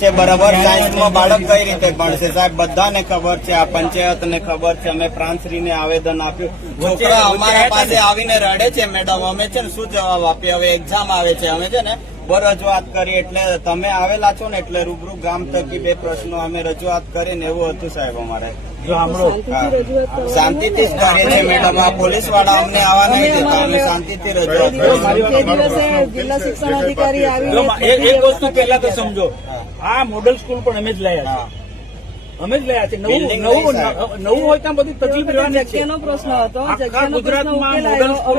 છે બરાબર? સાયન્સમાં બાળક કઈ રીતે ભણશે? સાહેબ બધાને ખબર છે આ પંચાયતને ખબર છે. અમે પ્રાંતશ્રીને આવેદન આપ્યું. છોકરા અમારા પાસે આવીને રડે છે મેડમ. અમે છે ને શું જવાબ આપીએ? હવે એક્ઝામ આવે છે. અમે છે ને બહુ રજૂઆત કરી એટલે તમે આવેલા છો ને એટલે રૂબરૂ ગામ થકી બે પ્રશ્નો અમે રજૂઆત કરીને એવું હતું સાહેબ અમારે. શાંતિથી જ કરીએ છીએ મેડમ. આ પોલીસવાળા અમને આવા નહીં દેતા અમે શાંતિથી રજૂઆત કરીએ જિલ્લા શિક્ષણ અધિકારી એક વસ્તુ પહેલા તો સમજો. આ મોડલ સ્કૂલ પણ અમે જ લાયા અમે જ ગયા છે નવું નવું નવું હોય ત્યાં બધી તકલીફ રહેવાની છે. પ્રશ્ન હતો ગુજરાતમાં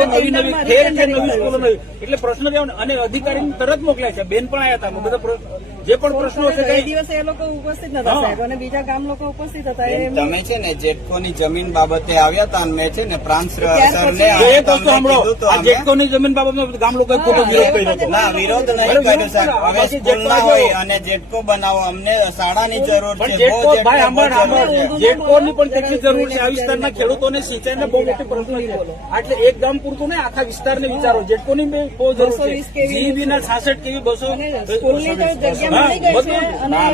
નવી નવી ઠેર ઠેર નવી સ્કૂલો નવી એટલે પ્રશ્ન રહેવાનો ને. અને અધિકારી તરત મોકલ્યા છે. બેન પણ આવ્યા હતા બધા પ્ર- જે પણ પ્રશ્નો છે કઈ દિવસે એ લોકો ઉપસ્થિત નતા સાહેબ અને બીજા ગામ લોકો ઉપસ્થિત હતા. તમે છે ને જેટકોની જમીન બાબતે આવ્યા હતા મેં છે ને પ્રાંત સરને એક વસ્તુ સાંભળો. આ જેટકોની જમીન બાબતે ગામ લોકોએ ખોટો વિરોધ કર્યો ના વિરોધ નહીં કર્યો સાહેબ. હવે સ્કૂલ ના હોય અને જેટકો બનાવો અમને શાળાની જરૂર છે જેટકો ભાઈ. સાંભળ જેટકોની પણ કેટલી જરૂર છે આ વિસ્તારના ખેડૂતોને સિંચાઈને બહુ મોટી પ્રશ્ન છે. એટલે એક ગામ પૂરતું નહીં આખા વિસ્તારને વિચારો. જેટકોની બહુ જરૂર છે. કેવી છાસઠ કેવી બસો સ્કૂલની તો જગ્યા બધું.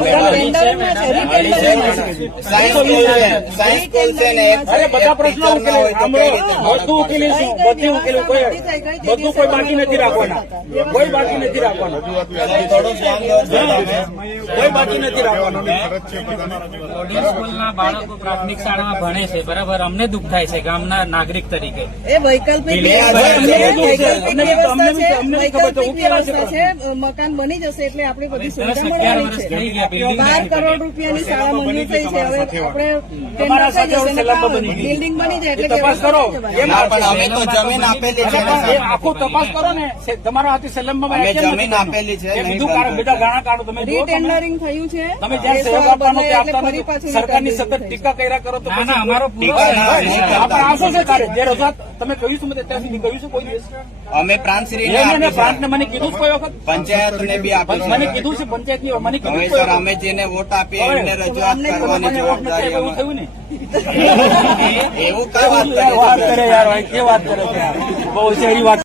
બધા અરે બધા પ્રશ્નો ઉકેલી. બધું ઉકેલીશું કઈ ઉકેલું કોઈ બધી બધું બાકી નથી રાખવાના. કોઈ બાકી નથી રાખવાનું. કોઈ બાકી નથી રાખવાનું. સ્કૂલના બાળકો પ્રાથમિક શાળામાં ભણે છે બરાબર? અમને દુઃખ થાય છે ગામના નાગરિક તરીકે. એ વૈકલ્પિક મકાન બની જશે એટલે આપણે બધી બિલ્ડિંગ બાર કરોડ બની. રૂપિયાની શાળા મંજૂર થઈ છે. હવે આપણે તમારા ટેન્ડર થઈ સાથે જશે ને સેલામાં કામ બની ગઈ. બિલ્ડિંગ બની જાય એટલે તપાસ કરો. અમે તો જમીન આપેલી છે આખું તપાસ કરો ને. તમારા હાથે નથી જમીન આપેલી છે, બીજું કારણ બધા ઘણા કારણો તમે રીટેન્ડરિંગ થયું છે. તમે જ્યાં સહયોગ આપવાનો તે આપતા નથી. સરકારની સતત ટીકા કર્યા કરો તો ના અમારો પૂરો ટીકા. આપણે આશો છે જે રજૂઆત તમે કહ્યું શું સુધી કહ્યું શું કોઈ દિવસ? અમે પ્રાંત શ્રી આપી પ્રાંતને છે. મને કીધું કોઈ વખત? પંચાયતને બી આપી મને કીધું છે પંચાયતની મને કીધું સર અમે જેને વોટ આપીએ એમને રજૂઆત કરવાની જવાબદારી એવું થયું ને? એવું કઈ વાત કરી યાર કે વાત કરે બહુ સારી વાત